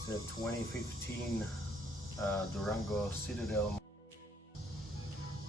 It's a 2015 Durango Citadel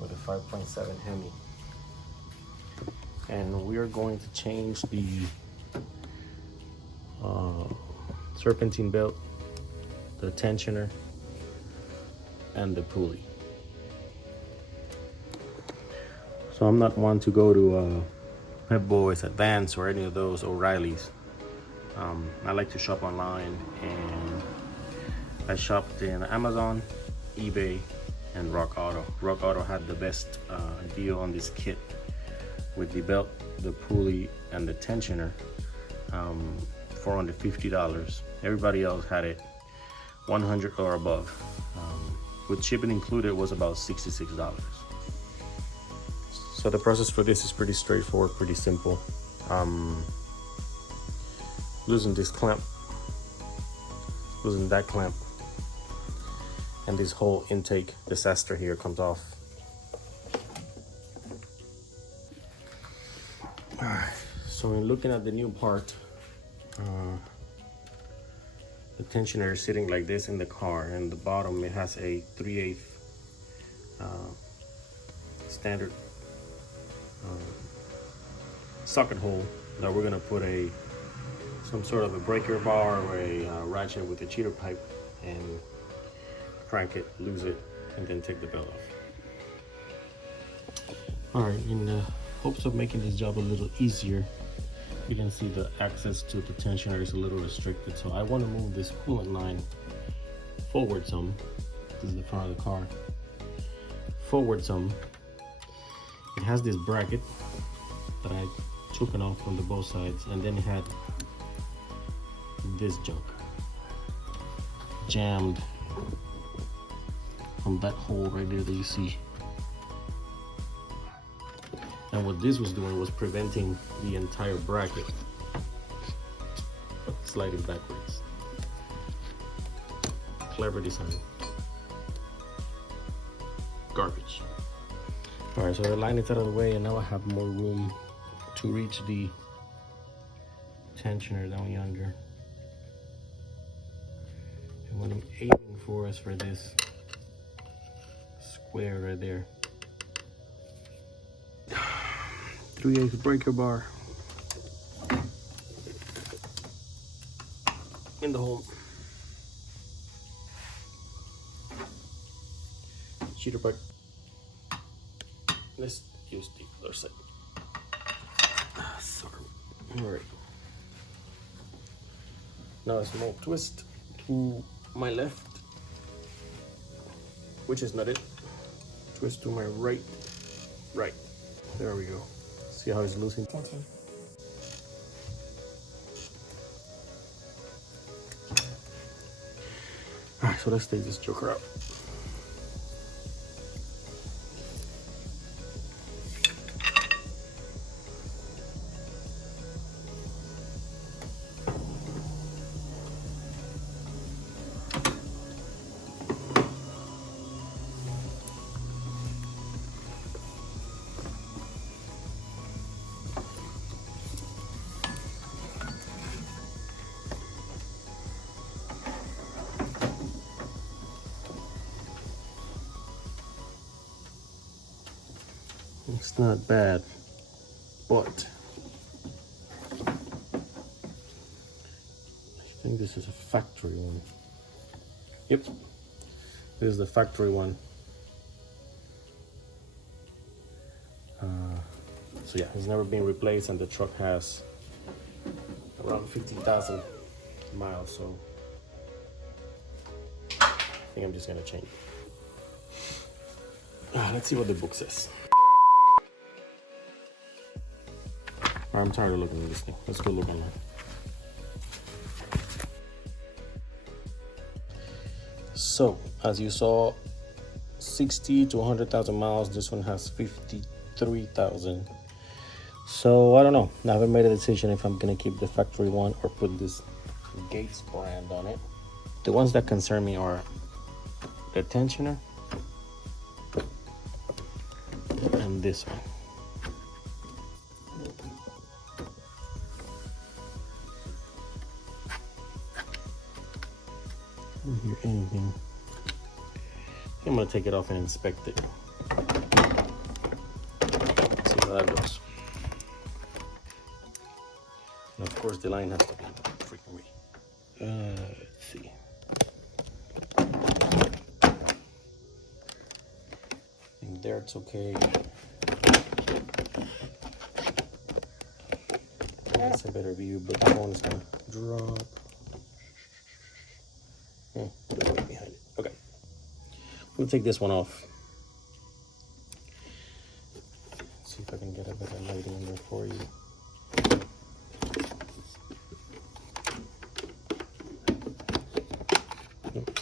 with a 5.7 Hemi. And we are going to change the serpentine belt, the tensioner, and the pulley. So I'm not one to go to Pep Boys, Advance, or any of those O'Reilly's. I like to shop online, and I shopped in Amazon, eBay, and Rock Auto. Rock Auto had the best deal on this kit with the belt, the pulley, and the tensioner for under $50. Everybody else had it $100 or above. With shipping included, was about $66. So the process for this is pretty straightforward, pretty simple. Loosen this clamp, loosen that clamp, and this whole intake disaster here comes off. Alright, so in looking at the new part, the tensioner is sitting like this in the car, and the bottom it has a 3/8 standard socket hole that we're gonna put some sort of a breaker bar or a ratchet with a cheater pipe and crank it, lose it, and then take the belt off. All right, in the hopes of making this job a little easier, you can see the access to the tensioner is a little restricted, so I want to move this coolant line forward some. This is the front of the car. Forward some. It has this bracket that I took off from both sides, and then it had this junk jammed from that hole right there that you see. And what this was doing was preventing the entire bracket from sliding backwards. Clever design. Garbage. All right, so the line is out of the way, and now I have more room to reach the tensioner down yonder. And what I'm aiming for is for this square right there. 3/8 breaker bar in the hole. Cheater pipe. Let's use the other side. Sorry. All right. Now a small twist to my left, which is not it. Twist to my right. Right. There we go. See how it's losing? Okay. All right, so let's take this joker out. It's not bad, but I think this is a factory one. Yep, this is the factory one. So yeah, it's never been replaced, and the truck has around 50,000 miles, so I think I'm just gonna change it. Let's see what the book says. I'm tired of looking at this thing. Let's go look online. So, as you saw, 60 to 100,000 miles. This one has 53,000. So, I don't know. I haven't made a decision if I'm going to keep the factory one or put this Gates brand on it. The ones that concern me are the tensioner and this one. don't hear anything. I'm gonna take it off and inspect it. Let's see how that goes. And of course, the line has to be freaking ready. Let's see. And there it's okay. That's a better view, but the phone is gonna drop. Right behind it. Okay. I'm gonna take this one off. Let's see if I can get a bit of lighting in there for you.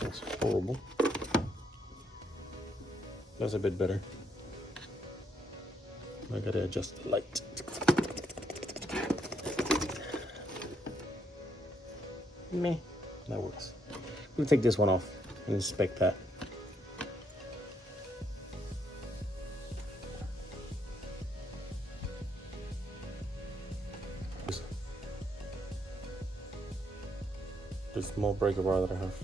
That's horrible. That's a bit better. I gotta adjust the light. Meh, that works. We'll take this one off and inspect that. This small breaker bar that I have.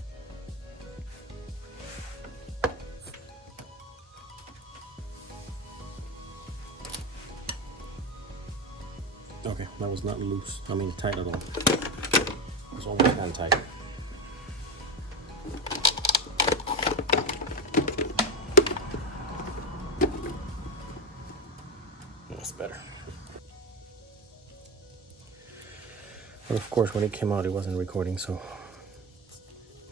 Okay, that was not loose. I mean tight at all. It was almost hand tight. That's better. But of course, when it came out, it wasn't recording, so.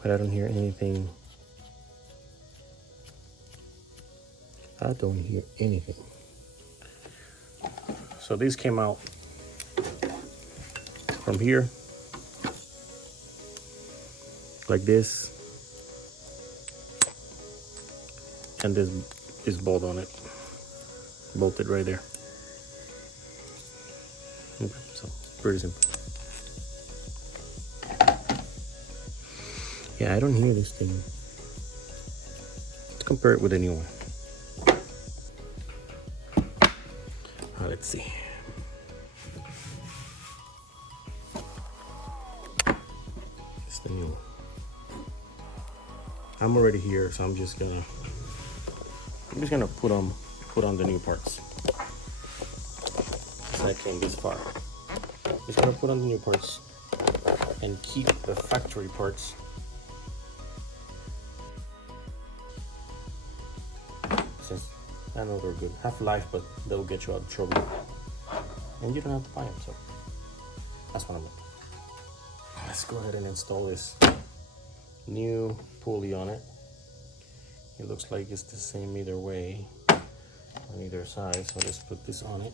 But I don't hear anything. I don't hear anything. So these came out from here, like this, and this is bolt on it, bolted right there. Okay, so pretty simple. Yeah, I don't hear this thing. Let's compare it with a new one. Let's see. It's the new one. I'm already here, so I'm just gonna put on the new parts. So I came this far. Just gonna put on the new parts and keep the factory parts. Since I know they're good, half-life, but they'll get you out of trouble, and you don't have to buy them. So that's what I'm looking. Let's go ahead and install this new pulley on it. It looks like it's the same either way on either side, so let's put this on it.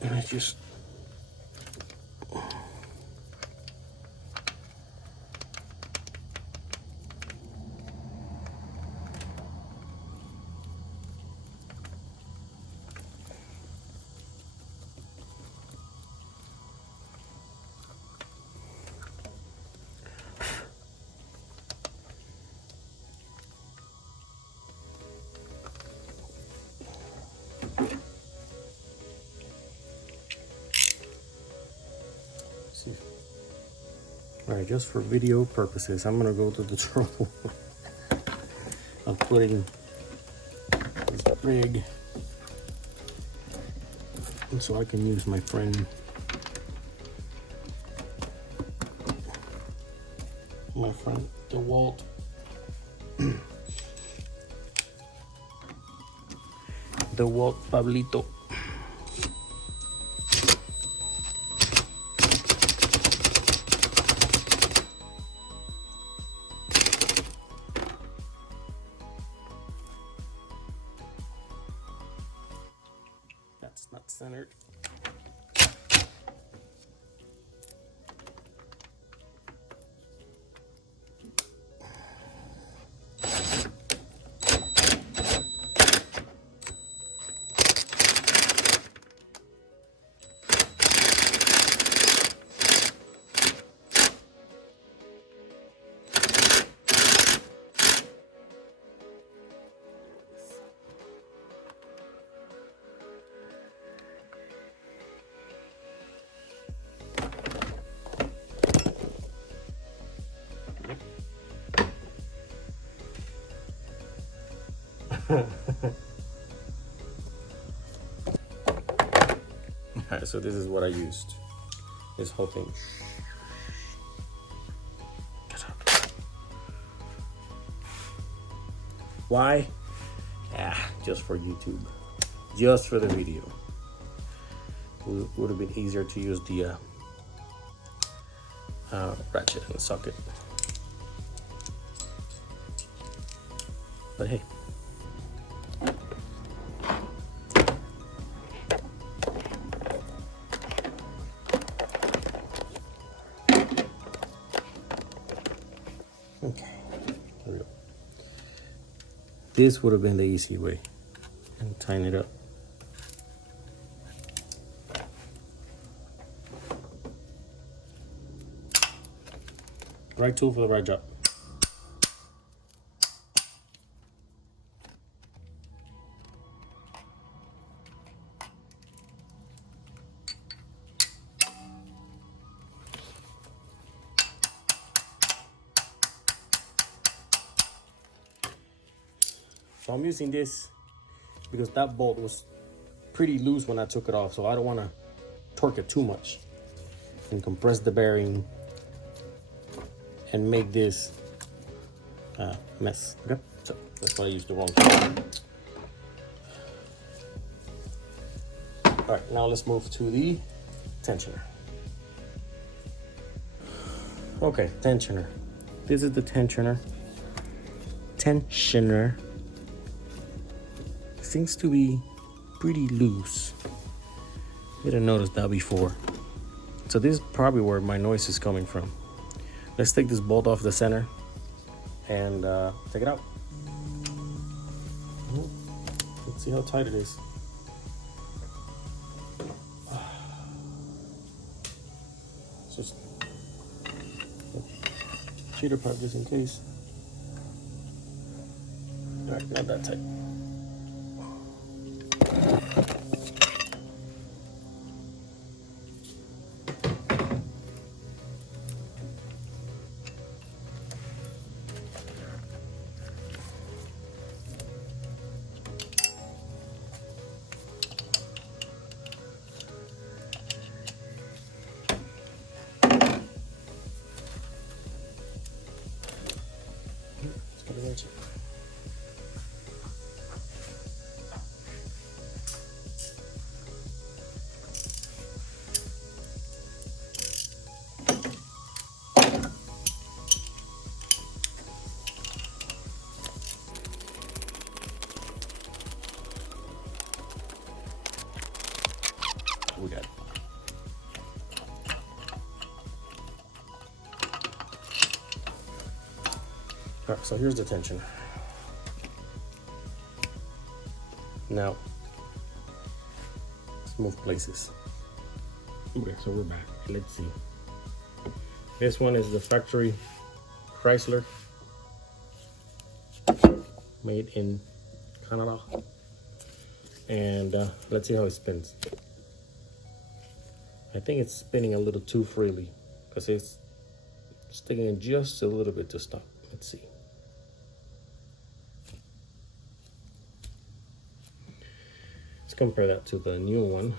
And I just Alright, just for video purposes, I'm gonna go to the trouble of putting this rig so I can use my friend DeWalt Pablito. That's not centered. Alright, so this is what I used. This whole thing. Why? Yeah, just for YouTube. Just for the video. Would have been easier to use the ratchet and socket. But hey. Okay, here we go. This would have been the easy way, and tighten it up. Right tool for the right job. So I'm using this because that bolt was pretty loose when I took it off, so I don't want to torque it too much and compress the bearing and make this mess. Okay, so that's why I used the wrong tool. All right, now let's move to the tensioner. Okay, tensioner. This is the tensioner. Seems to be pretty loose. Didn't notice that before. So this is probably where my noise is coming from. Let's take this bolt off the center and take it out. Let's see how tight it is. Just cheater part just in case. All right, not that tight. We got it. All right, so here's the tension. Now, let's move places. Okay, so we're back. Let's see. This one is the factory Chrysler, made in Canada. And let's see how it spins. I think it's spinning a little too freely because it's sticking in just a little bit to stop. Let's see. Let's compare that to the new one.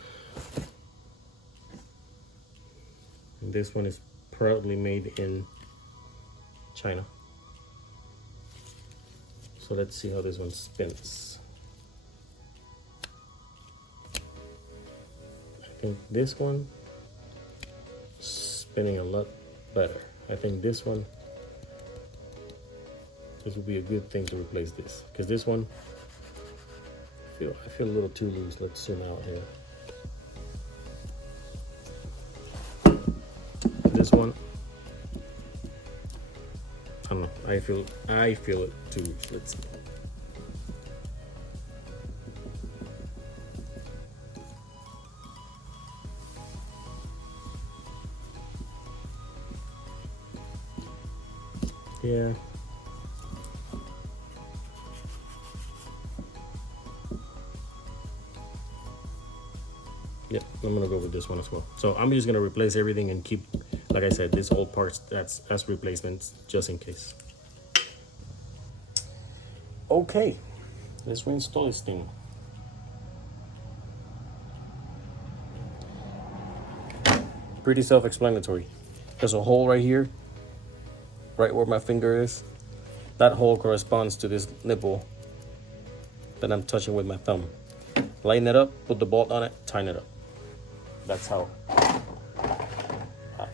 And this one is proudly made in China. So let's see how this one spins. I think this one spinning a lot better. I think this would be a good thing to replace this, because this one I feel a little too loose. Let's zoom out here. This one, I don't know, I feel it too loose. Let's see. Yeah. Yeah, I'm gonna go with this one as well. So I'm just gonna replace everything and keep, like I said, this old parts as replacements just in case. Okay, let's reinstall this thing. Pretty self-explanatory. There's a hole right here, right where my finger is. That hole corresponds to this nipple that I'm touching with my thumb. Lighten it up, put the bolt on it, tighten it up. That's how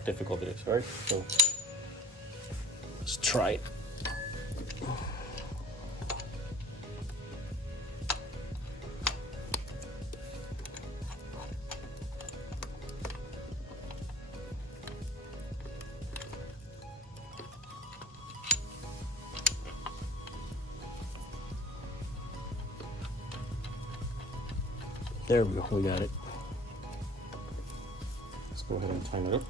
difficult it is, right? So let's try it. There we go, we got it. Let's go ahead and tighten it up.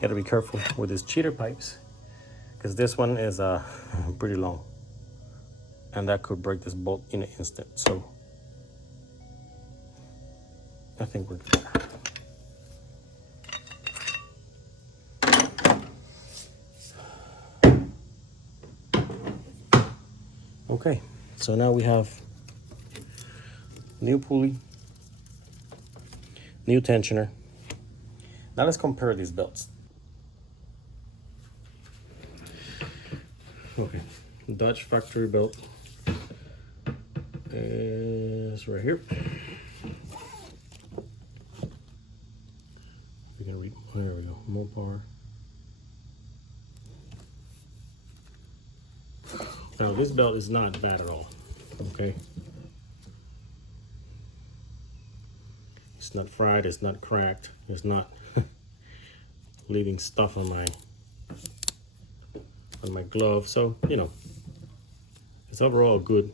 Gotta be careful with these cheater pipes because this one is pretty long and that could break this bolt in an instant. So I think we're good. Okay, so now we have new pulley, new tensioner. Now let's compare these belts. Okay, Dutch factory belt is right here. We can read, there we go, Mopar. Now this belt is not bad at all, okay? It's not fried, it's not cracked, it's not leaving stuff on my glove. So, you know, it's overall a good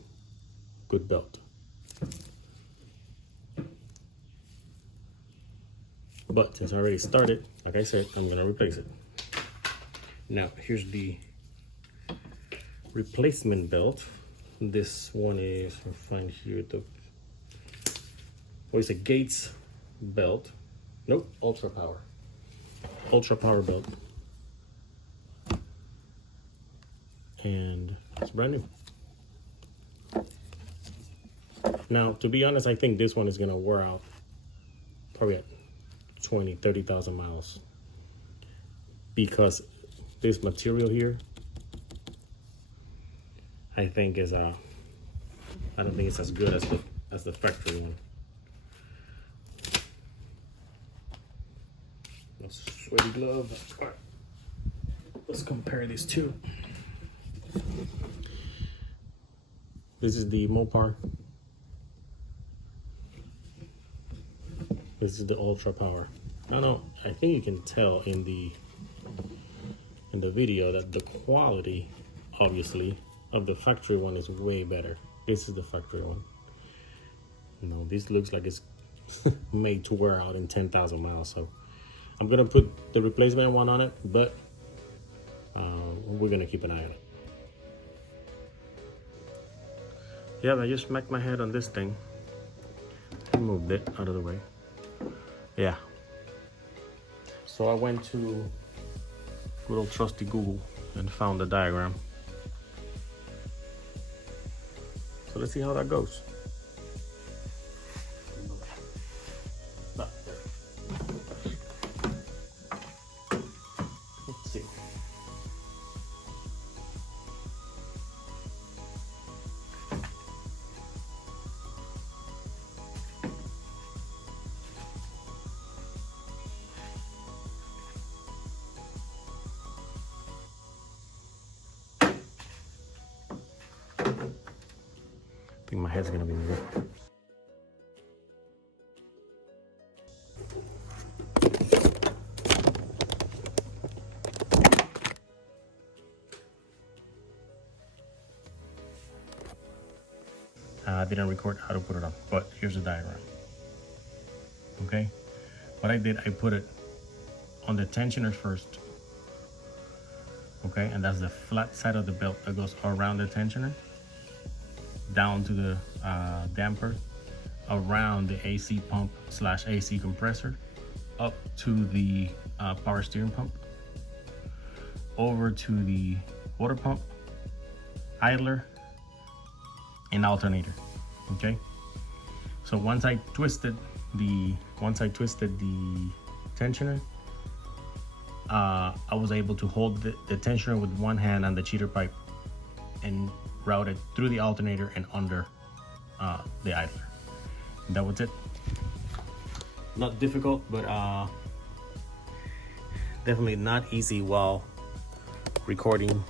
belt. But since I already started, like I said, I'm gonna replace it. Now, here's the replacement belt. This one is, I'll find here the, oh, it's a Gates belt. Nope, ultra power belt. And it's brand new. Now, to be honest, I think this one is gonna wear out probably at 20,000-30,000 miles because this material here, I think is I don't think it's as good as the factory one. Sweaty glove. All right. Let's compare these two. This is the Mopar. This is the ultra power. I think you can tell in the video that the quality, obviously, of the factory one is way better. This is the factory one. No, this looks like it's made to wear out in 10,000 miles. So I'm gonna put the replacement one on it, but we're gonna keep an eye on it. Yeah, I just smacked my head on this thing. I moved it out of the way. Yeah. So I went to good old trusty Google and found the diagram. So let's see how that goes. Let's see. I think my head's gonna be good. I didn't record how to put it on, but here's the diagram. Okay, what I did, I put it on the tensioner first, Okay, and that's the flat side of the belt that goes around the tensioner, down to the damper, around the AC pump / AC compressor, up to the power steering pump, over to the water pump, idler, and alternator. Okay, so once I twisted the tensioner, I was able to hold the tensioner with one hand on the cheater pipe and route it through the alternator and under the idler. And that was it. Not difficult, but definitely not easy while recording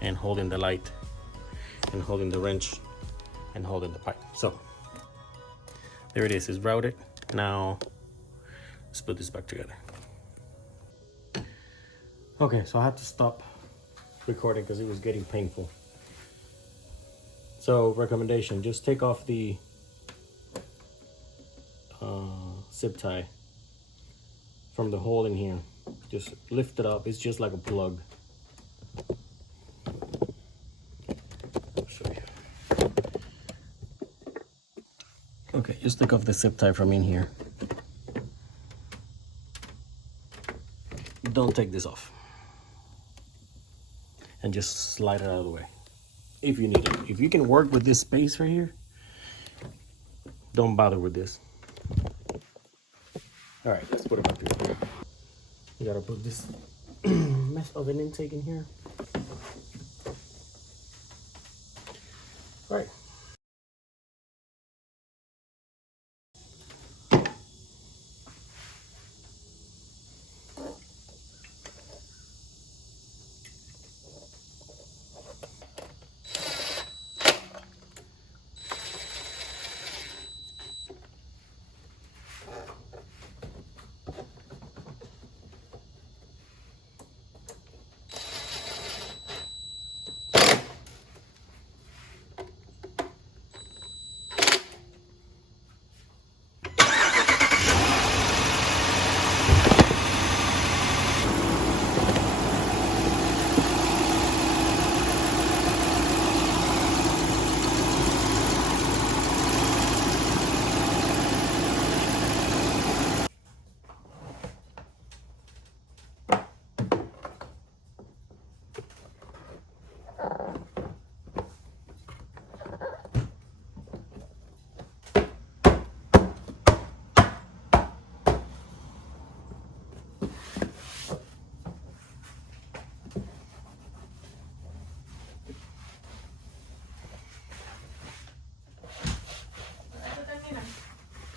and holding the light and holding the wrench and holding the pipe. So there it is, it's routed. Now let's put this back together. Okay, so I had to stop recording because it was getting painful. So recommendation, just take off the zip tie from the hole in here. Just lift it up, it's just like a plug. I'll show you. Okay, just take off the zip tie from in here. Don't take this off. And just slide it out of the way if you need it. If you can work with this space right here, don't bother with this. All right, let's put it back together. You gotta put this mesh of an intake in here. All right.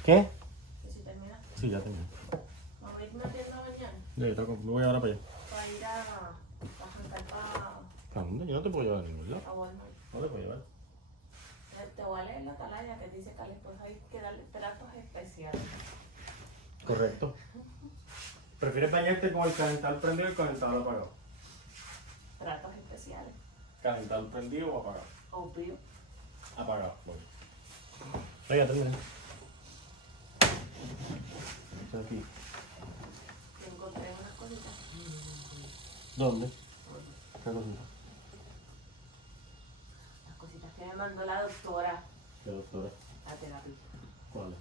¿Qué? ¿Que si termina? Sí, ya terminé. Vamos a ir una tienda mañana Me voy ahora para allá. para ir a arrancar ¿A dónde? Yo no te puedo llevar a ningún lado. a Walmart. No te puedo llevar. Te voy a leer la atalaya que dice que después hay que darle tratos especiales. Correcto. ¿Prefieres bañarte con el calentador prendido o el calentador apagado? Tratos especiales. ¿Calentador prendido o apagado? Obvio. Apagado. Bueno. Venga, termina. Está aquí. Te encontré unas cositas. ¿Dónde? ¿Qué cosita? Las cositas que me mandó la doctora. ¿Qué doctora? La terapia. ¿Cuál?